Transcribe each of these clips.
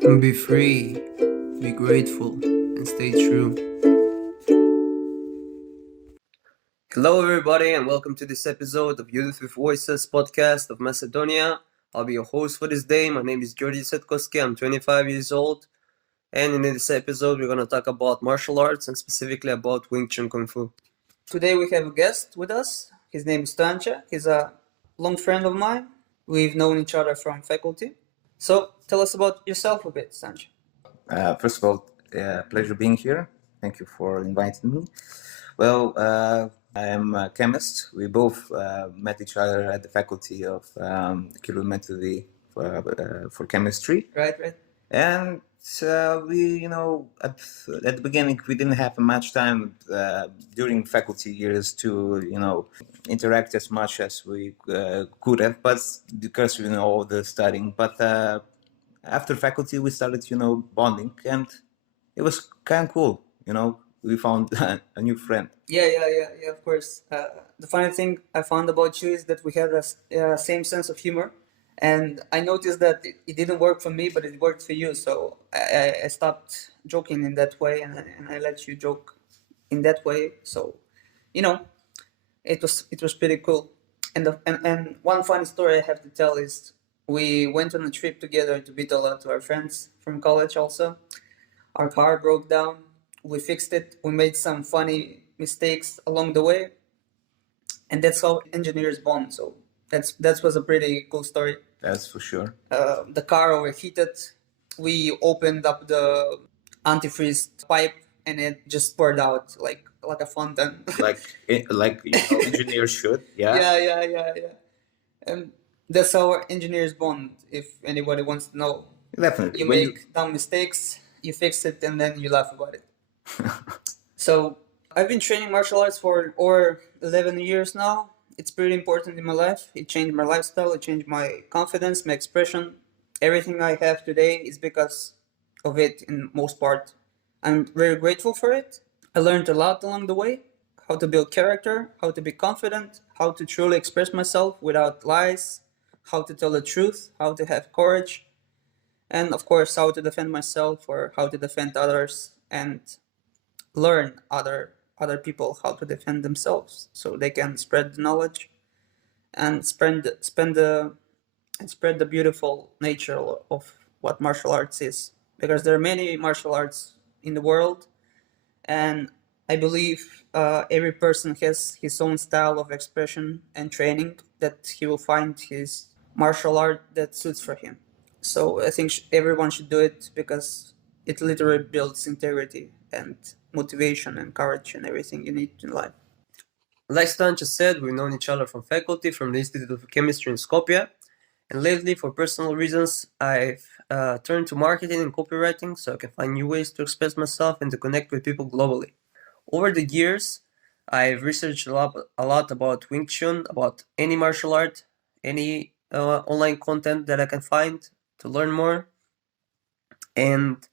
Be free, be grateful, and stay true. Hello, everybody, and welcome to this episode of Youth with Voices podcast of Macedonia. I'll be your host for this day. My name is Georgi Stojance. I'm 25 years old, and in this episode, we're going to talk about martial arts and specifically about Wing Chun Kung Fu. Today, we have a guest with us. His name is Stojance. He's a long friend of mine. We've known each other from faculty. So, tell us about yourself a bit, Stojance. First of all, pleasure being here. Thank you for inviting me. Well, I am a chemist. We both met each other at the faculty of Kirovski for chemistry. Right. And we, at the beginning, we didn't have much time during faculty years to, interact as much as we could have, but because, all the studying. But after faculty, we started, bonding, and it was kind of cool. We found a new friend. Yeah, of course. The funny thing I found about you is that we had the same sense of humor. And I noticed that it didn't work for me, but it worked for you. So I stopped joking in that way, and I let you joke in that way. So, it was pretty cool. And one funny story I have to tell is we went on a trip together to Bitola to our friends from college also. Our car broke down. We fixed it. We made some funny mistakes along the way, and that's how engineers bond. So that was a pretty cool story. That's for sure. The car overheated. We opened up the antifreeze pipe, and it just poured out like a fountain. like engineers should. Yeah. Yeah. And that's how our engineers bond. If anybody wants to know, Definitely. you make dumb mistakes, you fix it, and then you laugh about it. So I've been training martial arts for over 11 years now. It's pretty important in my life. It changed my lifestyle. It changed my confidence, my expression. Everything I have today is because of it in most part. I'm very grateful for it. I learned a lot along the way. How to build character, how to be confident, how to truly express myself without lies, how to tell the truth, how to have courage, and of course how to defend myself or how to defend others and learn other people how to defend themselves so they can spread the knowledge and spread the beautiful nature of what martial arts is, because there are many martial arts in the world, and I believe every person has his own style of expression and training that he will find his martial art that suits for him. So I think everyone should do it because it literally builds integrity and motivation and courage and everything you need in life. Like Stan just said, we've known each other from faculty from the Institute of Chemistry in Skopje, and lately, for personal reasons, I've turned to marketing and copywriting so I can find new ways to express myself and to connect with people globally. Over the years, I've researched a lot about Wing Chun, about any martial art, any online content that I can find to learn more, and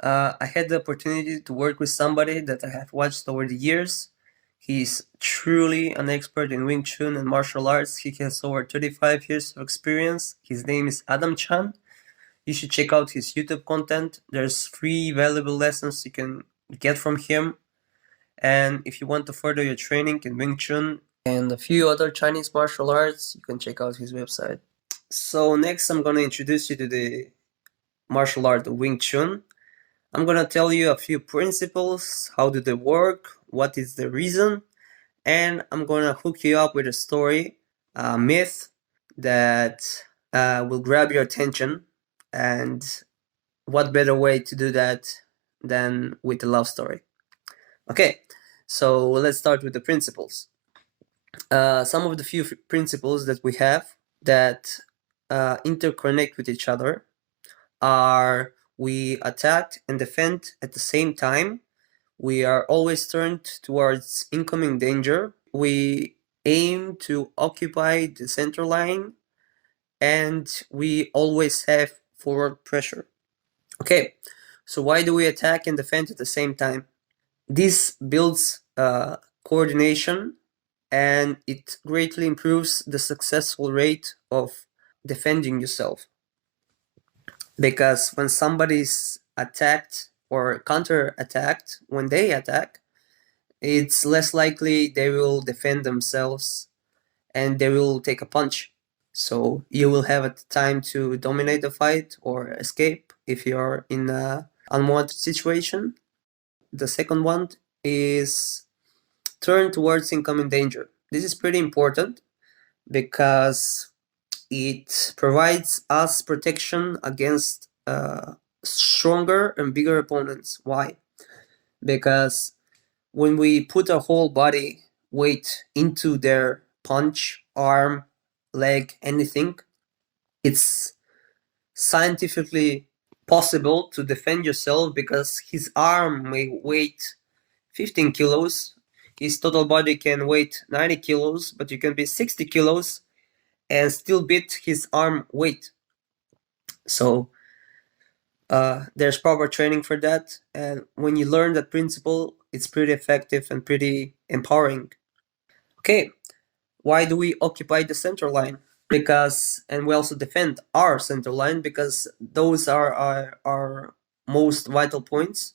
I had the opportunity to work with somebody that I have watched over the years. He's truly an expert in Wing Chun and martial arts. He has over 35 years of experience. His name is Adam Chan. You should check out his YouTube content. There's free valuable lessons you can get from him. And if you want to further your training in Wing Chun and a few other Chinese martial arts, you can check out his website. So next I'm going to introduce you to the martial art of Wing Chun. I'm gonna tell you a few principles, how do they work, what is the reason, and I'm gonna hook you up with a story, a myth that will grab your attention. And what better way to do that than with a love story? Okay, so let's start with the principles. Some of the few principles that we have that interconnect with each other are: we attack and defend at the same time. We are always turned towards incoming danger. We aim to occupy the center line, and we always have forward pressure. Okay, so why do we attack and defend at the same time? This builds coordination, and it greatly improves the successful rate of defending yourself. because when somebody's attacked or counter-attacked, when they attack, it's less likely they will defend themselves and they will take a punch. So you will have a time to dominate the fight or escape if you're in an unwanted situation. The second one is turn towards incoming danger. This is pretty important because it provides us protection against stronger and bigger opponents. Why? Because when we put our whole body weight into their punch, arm, leg, anything, it's scientifically possible to defend yourself because his arm may weigh 15 kilos, his total body can weigh 90 kilos, but you can be 60 kilos and still beat his arm weight. So there's proper training for that, and when you learn that principle, it's pretty effective and pretty empowering. Okay, why do we occupy the center line? Because, and we also defend our center line because those are our most vital points,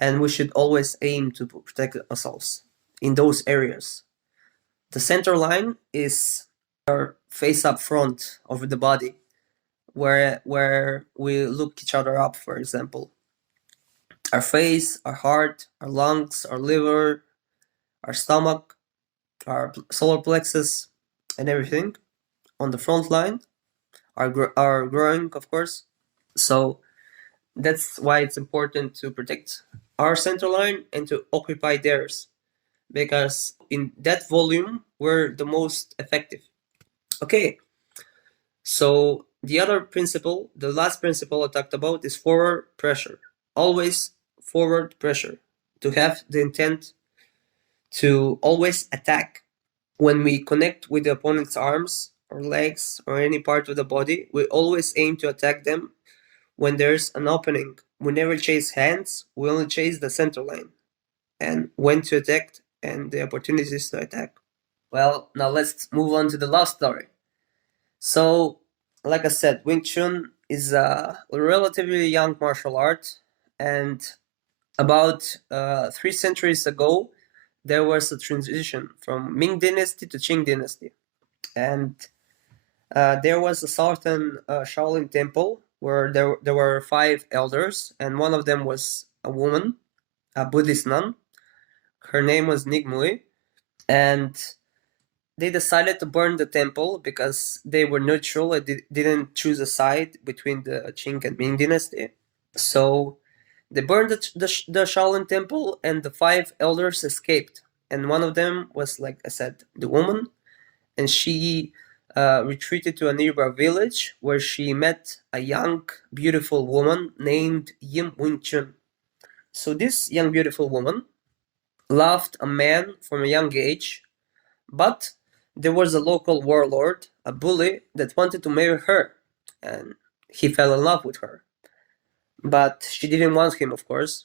and we should always aim to protect ourselves in those areas. The center line is our face up front of the body, where we look each other up, for example. Our face, our heart, our lungs, our liver, our stomach, our solar plexus, and everything on the front line, our groin, of course. So that's why it's important to protect our center line and to occupy theirs, because in that volume we're the most effective. Okay, so the other principle, the last principle I talked about, is forward pressure. Always forward pressure, to have the intent to always attack. When we connect with the opponent's arms or legs or any part of the body, we always aim to attack them when there's an opening. We never chase hands, we only chase the center line and when to attack and the opportunities to attack. Well, now let's move on to the last story. So, like I said, Wing Chun is a relatively young martial art, and about 3 centuries ago, there was a transition from Ming Dynasty to Qing Dynasty, and there was a certain Shaolin temple where there were 5 elders, and one of them was a woman, a Buddhist nun. Her name was Nigmui, and they decided to burn the temple because they were neutral and didn't choose a side between the Qing and Ming Dynasty. So they burned the Shaolin temple, and the 5 elders escaped. And one of them was, like I said, the woman, and she retreated to a nearby village where she met a young, beautiful woman named Wing Chun. So this young, beautiful woman loved a man from a young age, but there was a local warlord, a bully, that wanted to marry her, and he fell in love with her. But she didn't want him, of course,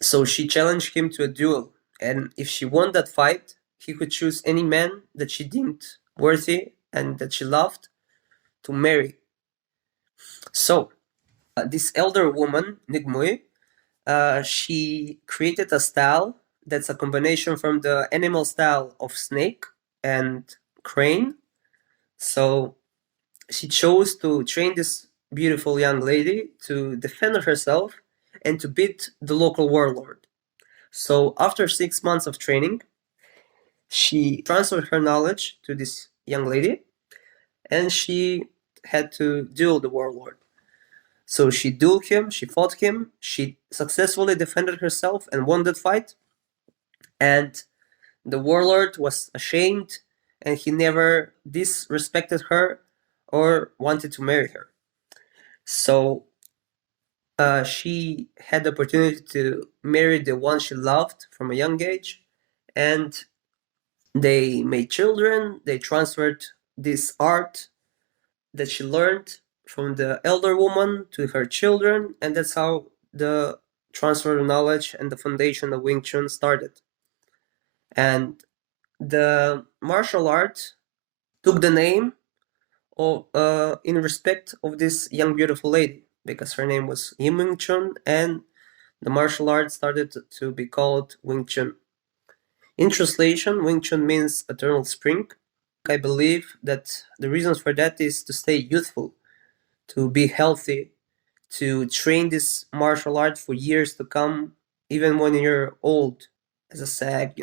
so she challenged him to a duel, and if she won that fight, he could choose any man that she deemed worthy and that she loved to marry. So, this elder woman, Nigmui, she created a style that's a combination from the animal style of snake and crane. So she chose to train this beautiful young lady to defend herself and to beat the local warlord. So after 6 months of training, she transferred her knowledge to this young lady, and she had to duel the warlord. So she dueled him, she fought him, she successfully defended herself and won that fight. And the warlord was ashamed, and he never disrespected her or wanted to marry her. So she had the opportunity to marry the one she loved from a young age, and they made children. They transferred this art that she learned from the elder woman to her children, and that's how the transfer of knowledge and the foundation of Wing Chun started. And the martial art took the name in respect of this young beautiful lady, because her name was Wing Chun, and the martial art started to be called Wing Chun. In translation, Wing Chun means eternal spring. I believe that the reasons for that is to stay youthful, to be healthy, to train this martial art for years to come, even when you're old as a sag,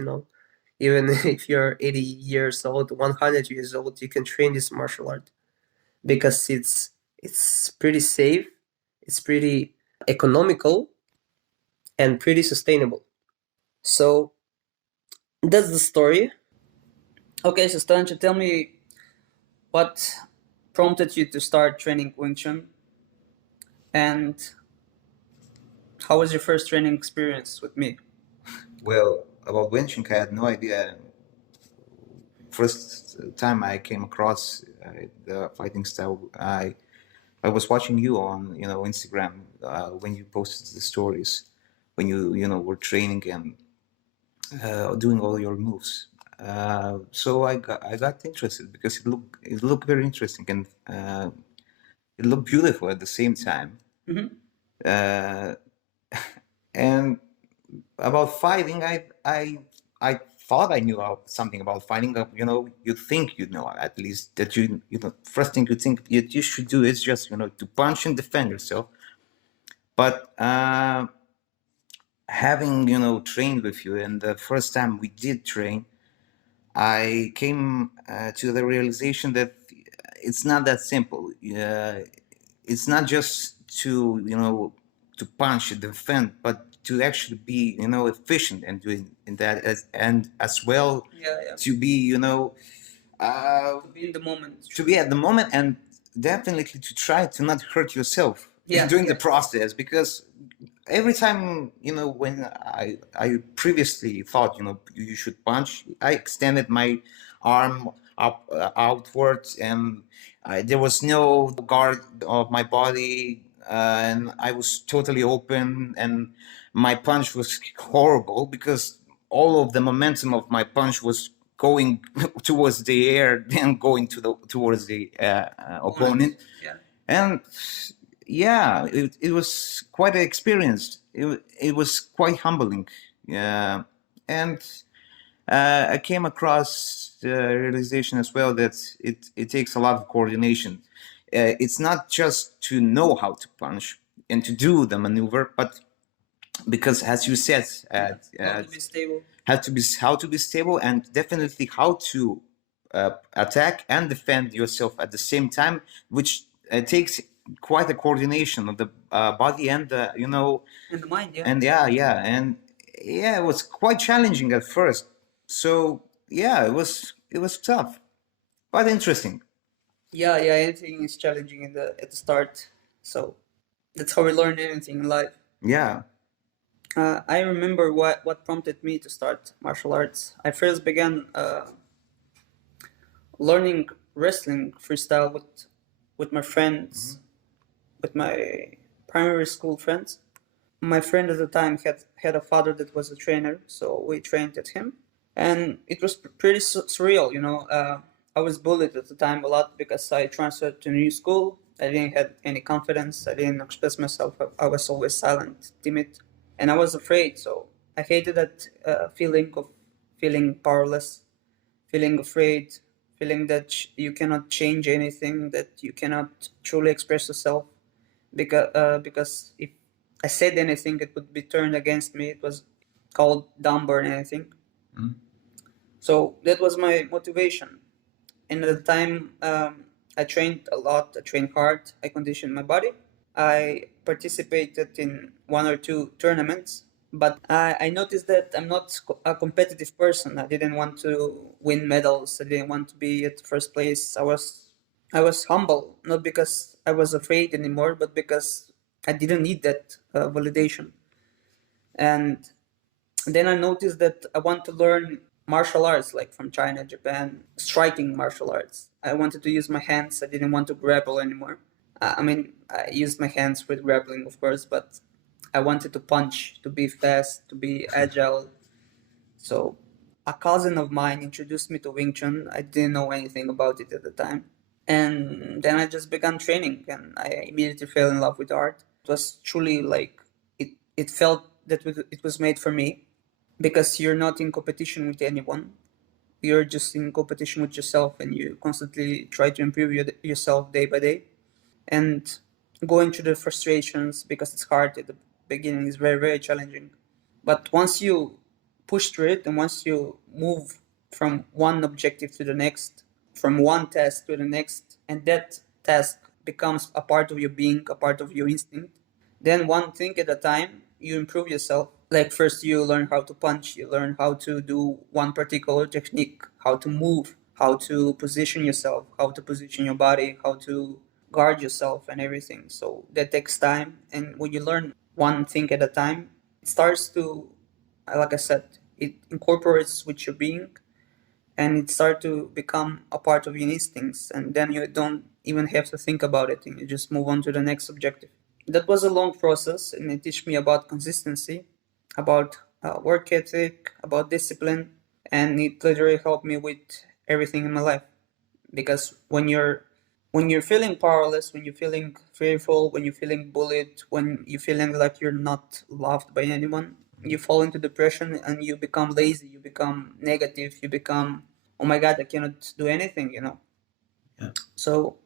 Even if you're 80 years old, 100 years old, you can train this martial art because it's pretty safe, it's pretty economical, and pretty sustainable. So that's the story. Okay, so Stojance, tell me what prompted you to start training Wing Chun, and how was your first training experience with me? Well, about Wing Chun, I had no idea. First time I came across the fighting style, I was watching you on Instagram when you posted the stories when you were training and doing all your moves. So I got interested because it looked very interesting and it looked beautiful at the same time. Mm-hmm. Uh, and about fighting, I thought I knew something about fighting. You think you know at least that first thing you think you should do is just to punch and defend yourself. But having trained with you, and the first time we did train, I came to the realization that it's not that simple. It's not just to punch and defend, but to actually be efficient and doing in that and as well Yeah. to be To be in the moment. to be at the moment and definitely to try to not hurt yourself Yeah, during the yeah. process, because every time when I previously thought you should punch, I extended my arm up outwards, and there was no guard of my body, and I was totally open, and my punch was horrible because all of the momentum of my punch was going towards the air, then going towards the opponent. Yeah. And yeah, it was quite an experience. It was quite humbling. Yeah, and I came across the realization as well that it takes a lot of coordination. It's not just to know how to punch and to do the maneuver, but because, as you said, How to be stable. how to be stable, and definitely how to attack and defend yourself at the same time, which takes quite a coordination of the body and And the mind, yeah. and yeah, it was quite challenging at first. So yeah, it was tough, but interesting. Yeah, anything is challenging at the start. So that's how we learn anything in life. Yeah. I remember what prompted me to start martial arts. I first began learning wrestling freestyle with my friends, with my primary school friends. My friend at the time had a father that was a trainer, so we trained at him, and it was pretty surreal. I was bullied at the time a lot because I transferred to a new school. I didn't have any confidence. I didn't express myself. I was always silent, timid, and I was afraid. So I hated that feeling of feeling powerless, feeling afraid, feeling that you cannot change anything, that you cannot truly express yourself, because if I said anything, it would be turned against me. It was called dumb or anything. Mm. So that was my motivation. And at the time, I trained a lot. I trained hard. I conditioned my body. I participated in one or two tournaments, but I noticed that I'm not a competitive person. I didn't want to win medals. I didn't want to be at first place. I was humble, not because I was afraid anymore, but because I didn't need that validation. And then I noticed that I want to learn martial arts, like from China, Japan, striking martial arts. I wanted to use my hands. I didn't want to grapple anymore. I used my hands with grappling, of course, but I wanted to punch, to be fast, to be agile. So a cousin of mine introduced me to Wing Chun. I didn't know anything about it at the time. And then I just began training, and I immediately fell in love with art. It was truly like it felt that it was made for me, because you're not in competition with anyone. You're just in competition with yourself, and you constantly try to improve yourself day by day. And going through the frustrations, because it's hard at the beginning, is very, very challenging. But once you push through it, and once you move from one objective to the next, from one task to the next, and that task becomes a part of your being, a part of your instinct, then one thing at a time, you improve yourself. Like first you learn how to punch, you learn how to do one particular technique, how to move, how to position yourself, how to position your body, how to guard yourself and everything. So that takes time, and when you learn one thing at a time, it starts to, like I said, it incorporates with your being, and it starts to become a part of your instincts, and then you don't even have to think about it, and you just move on to the next objective. That was a long process, and it taught me about consistency, about work ethic, about discipline, and it literally helped me with everything in my life. Because when you're feeling powerless, when you're feeling fearful, when you're feeling bullied, when you're feeling like you're not loved by anyone, you fall into depression, and you become lazy, you become negative, you become, oh my god, I cannot do anything, you know. Yeah. So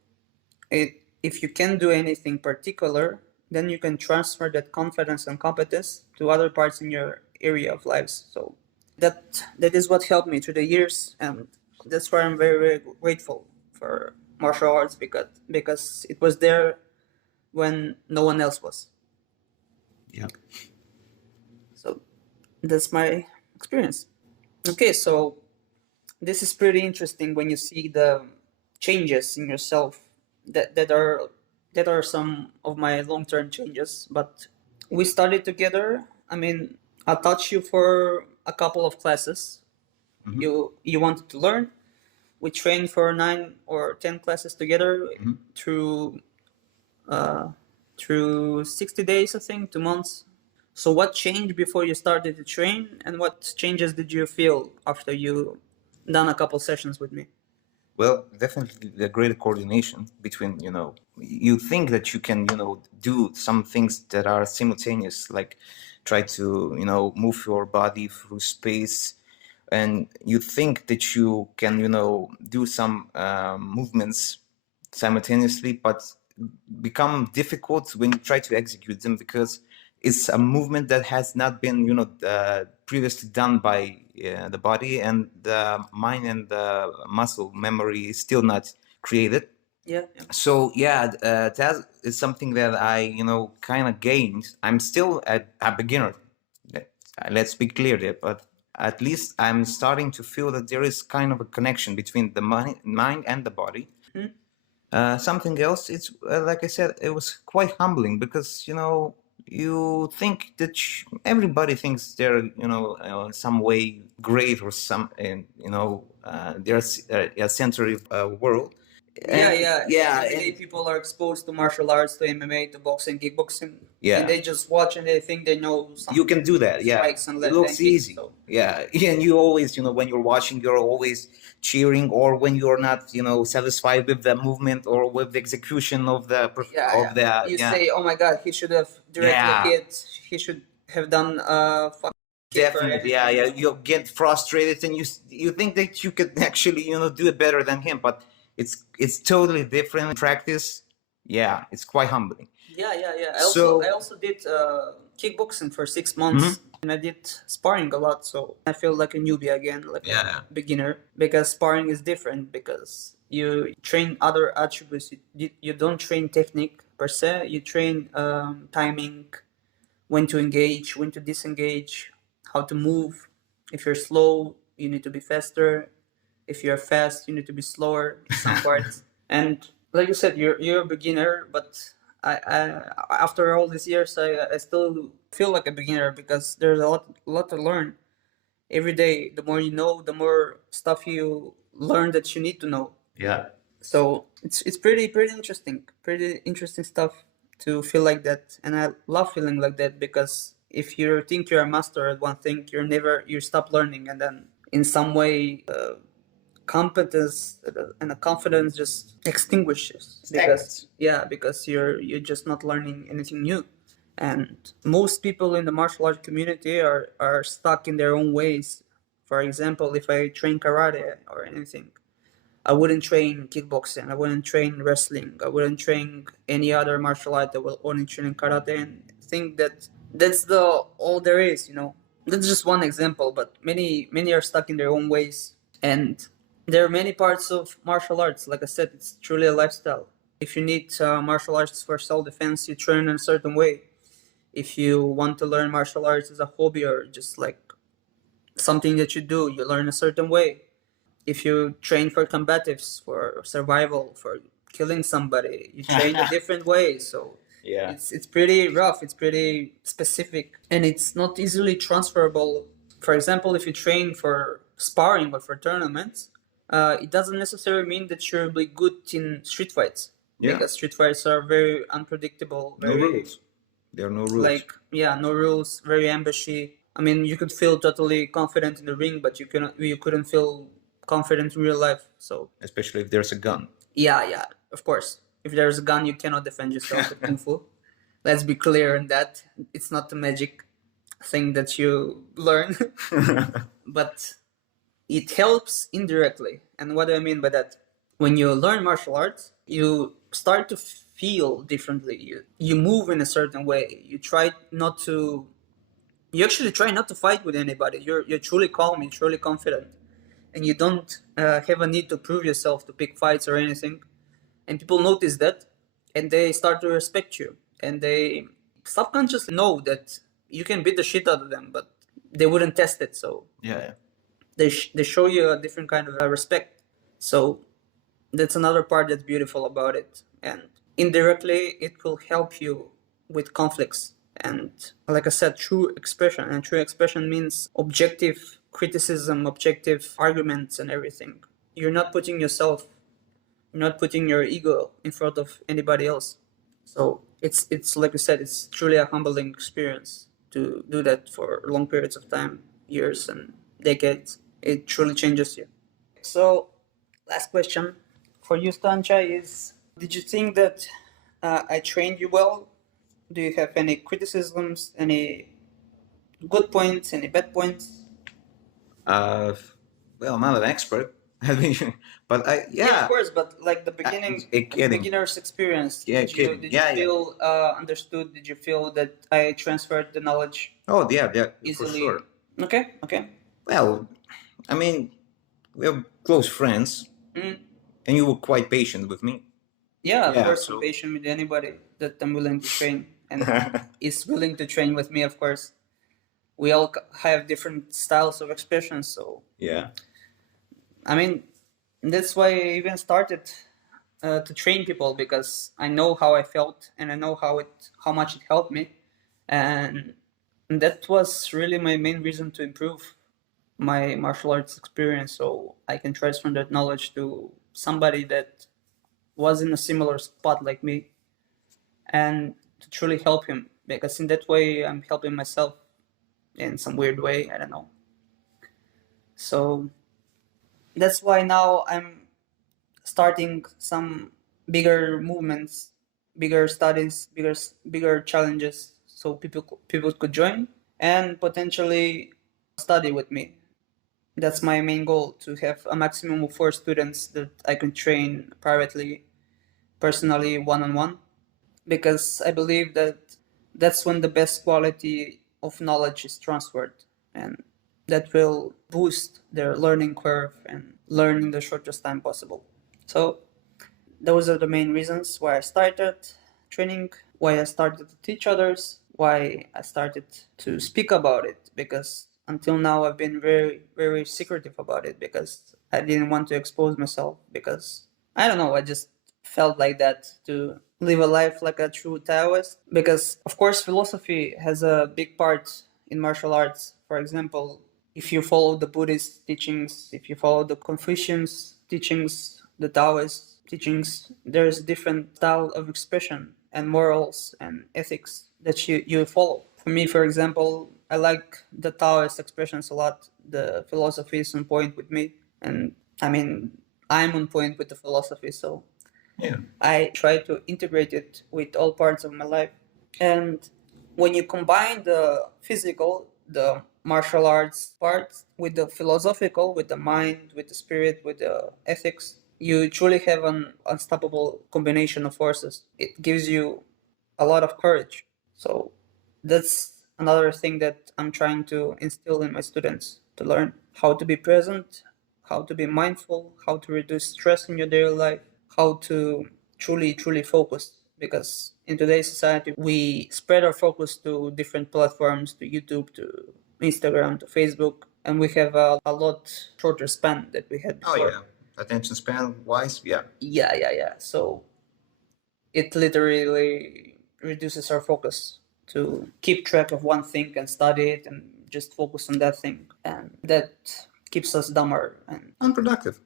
if you can do anything particular, then you can transfer that confidence and competence to other parts in your area of lives. So that is what helped me through the years, and that's why I'm very, very grateful for martial arts, because it was there when no one else was. Yeah. So that's my experience. Okay, so this is pretty interesting when you see the changes in yourself that are some of my long-term changes. But we studied together. I mean, I taught you for a couple of classes. Mhm. You wanted to learn. We trained for 9 or 10 classes together Mhm. through through 60 days, I think, 2 months. So what changed before you started to train, and what changes did you feel after you done a couple sessions with me? Well, definitely the greater coordination between, you think that you can, do some things that are simultaneous, like try to, move your body through space, and you think that you can, do some movements simultaneously, but become difficult when you try to execute them, because it's a movement that has not been, previously done by the body, and the mind and the muscle memory is still not created. Yeah. So yeah, that is something that I, kind of gained. I'm still a beginner. Let's be clear there, but at least I'm starting to feel that there is kind of a connection between the mind and the body. Mhm. Something else, it's like I said, it was quite humbling, because you think that everybody thinks they're some way great, or some, and they're a century world. Yeah, And yeah. yeah, Every day and people are exposed to martial arts, to MMA, to boxing, kickboxing, yeah, and they just watch and they think they know some you can do that. Yeah, strikes and it left looks hand kicks. easy. So Yeah, and you always, when you're watching, you're always cheering, or when you're not, satisfied with the movement or with the execution of the yeah, the you say, oh my god, he should have directly Yeah. hit. He should have done a fucking kick or Definitely, anything. yeah. You get frustrated, and you think that you could actually, do it better than him, but it's totally different in practice. Yeah, it's quite humbling. Yeah. So I also did kickboxing for 6 months, and I did sparring a lot. So I feel like a newbie again, like Yeah. a beginner, because sparring is different, because you train other attributes. You don't train technique per se. You train timing, when to engage, when to disengage, how to move. If you're slow, you need to be faster. If you're fast, you need to be slower in some parts. And like you said, you're a beginner, but after all these years, I still feel like a beginner, because there's a lot to learn every day. The more you know, the more stuff you learn that you need to know. Yeah. So it's pretty interesting stuff to feel like that, and I love feeling like that, because if you think you're a master at one thing, you stop learning, and then in some way competence and the confidence just extinguishes because you're just not learning anything new. And most people in the martial arts community are stuck in their own ways. For example, if I train karate or anything, I wouldn't train kickboxing, I wouldn't train wrestling, I wouldn't train any other martial art. I will only train karate and think that that's the all there is, you know. That's just one example, but many are stuck in their own ways. And there are many parts of martial arts. Like I said, it's truly a lifestyle. If you need martial arts for self-defense, you train in a certain way. If you want to learn martial arts as a hobby or just like something that you do, you learn a certain way. If you train for combatives, for survival, for killing somebody, you train a different way. So Yeah. it's pretty rough, it's pretty specific, and it's not easily transferable. For example, if you train for sparring or for tournaments, it doesn't necessarily mean that you'll be good in street fights. Yeah. Because street fights are very unpredictable, No very rules. There are no rules. like no rules, very ambushy. I mean, you could feel totally confident in the ring, but you couldn't feel confident in real life. So Especially if there's a gun. yeah, of course. If there's a gun, you cannot defend yourself with kung fu. Let's be clear on that. It's not a magic thing that you learn, but it helps indirectly. And what do I mean by that? When you learn martial arts, you start to feel differently. You move in a certain way. You actually try not to fight with anybody. You're truly calm. You're truly confident, and you don't have a need to prove yourself to pick fights or anything. And people notice that, and they start to respect you, and they subconsciously know that you can beat the shit out of them, but they wouldn't test it. So Yeah. they show you a different kind of respect. So that's another part that's beautiful about it. And indirectly, it will help you with conflicts. And like I said, true expression. And true expression means objective criticism, objective arguments, and everything. You're not putting your ego in front of anybody else. So it's like I said, it's truly a humbling experience to do that for long periods of time, years and decades. It truly changes you. So, last question for you, Stancha, is: did you think that I trained you well? Do you have any criticisms, any good points, any bad points? Well, I'm not an expert. I mean, but Of course, but like the beginner's experience. Yeah, Did you feel understood? Did you feel that I transferred the knowledge Oh, yeah, easily? for sure. Okay. Well, I mean, we're close friends, Mm. and you were quite patient with me. Yeah, of Yeah, course, so- I'm patient with anybody that I'm willing to train and is willing to train with me, of course. We all have different styles of expression, so Yeah. I mean, that's why I even started to train people, because I know how I felt and I know how much it helped me, and that was really my main reason to improve my martial arts experience, so I can transfer that knowledge to somebody that was in a similar spot like me, and to truly help him, because in that way I'm helping myself in some weird way. I don't know. So that's why now I'm starting some bigger movements, bigger studies, bigger challenges, so people could join and potentially study with me. That's my main goal, to have a maximum of 4 students that I can train privately, personally, one-on-one, because I believe that that's when the best quality of knowledge is transferred, and that will boost their learning curve and learn in the shortest time possible. So those are the main reasons why I started training, why I started to teach others, why I started to speak about it, because until now I've been very, very secretive about it, because I didn't want to expose myself, because I don't know, I just felt like that, to live a life like a true Taoist, because of course philosophy has a big part in martial arts. For example, if you follow the Buddhist teachings, if you follow the Confucian's teachings, the Taoist teachings, there's different style of expression and morals and ethics that you follow. For me, for example, I like the Taoist expressions a lot. The philosophy is on point with me, and I mean, I'm on point with the philosophy, so Yeah. I try to integrate it with all parts of my life. And when you combine the physical, the martial arts part with the philosophical, with the mind, with the spirit, with the ethics, you truly have an unstoppable combination of forces. It gives you a lot of courage. So that's another thing that I'm trying to instill in my students, to learn how to be present, how to be mindful, how to reduce stress in your daily life, how to truly focus. Because in today's society, we spread our focus to different platforms, to YouTube, to Instagram, to Facebook, and we have a lot shorter span that we had Oh before. yeah. Attention span wise, yeah. Yeah. So it literally reduces our focus to keep track of one thing and study it and just focus on that thing, and that keeps us dumber and Unproductive.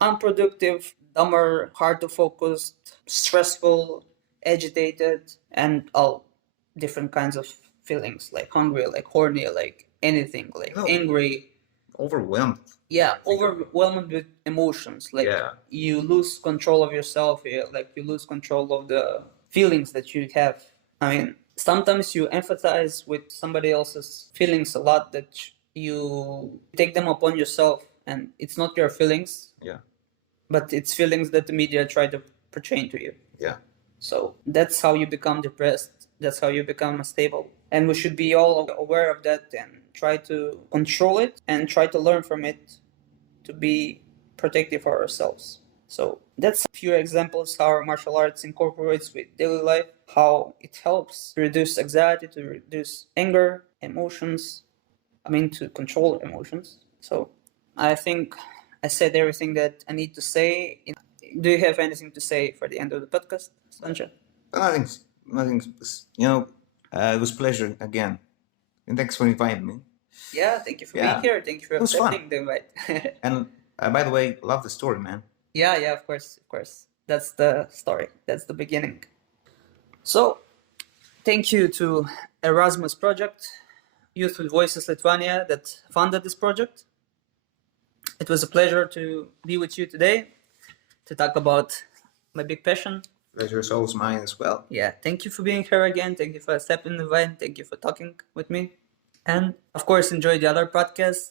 unproductive, dumber, hard to focus, stressful, agitated, and all different kinds of feelings, like hungry, like horny, like anything, like No. angry. Overwhelmed. Yeah, overwhelmed with emotions. Like Yeah. you lose control of yourself. Like you lose control of the feelings that you have. I mean, sometimes you empathize with somebody else's feelings a lot, that you take them upon yourself, and it's not your feelings, Yeah. but it's feelings that the media try to portray to you. Yeah. So that's how you become depressed. That's how you become unstable. And we should be all aware of that and try to control it and try to learn from it to be protective for ourselves. So that's a few examples how martial arts incorporates with daily life, how it helps to reduce anxiety, to reduce anger, emotions, to control emotions. So I think I said everything that I need to say. Do you have anything to say for the end of the podcast, Sanjay? Nothing. It was a pleasure again, and thanks for inviting me. Yeah, thank you for Yeah. being here. Thank you for It was fun. accepting the invite. And by the way, love the story, man. Yeah, of course. That's the story. That's the beginning. So, thank you to Erasmus project, Youth with Voices Lithuania, that funded this project. It was a pleasure to be with you today to talk about my big passion. Pleasure is always mine as well. Yeah, thank you for being here again. Thank you for accepting the invite. Thank you for talking with me. And of course, enjoy the other podcasts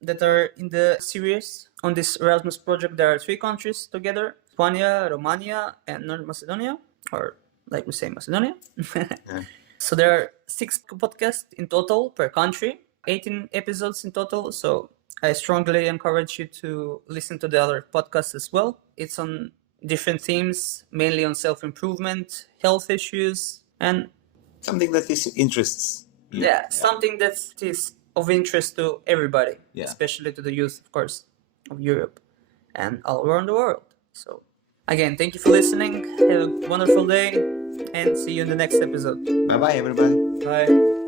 that are in the series. On this Erasmus project, there are 3 countries together: Lithuania, Romania, and North Macedonia, or like we say, Macedonia. Yeah. So there are 6 podcasts in total per country, 18 episodes in total. So I strongly encourage you to listen to the other podcasts as well. It's on different themes, mainly on self-improvement, health issues, and Something that is interests you. something that is of interest to everybody, Yeah. especially to the youth, of course, of Europe and all around the world. So again, thank you for listening. Have a wonderful day and see you in the next episode. Bye bye, everybody. Bye.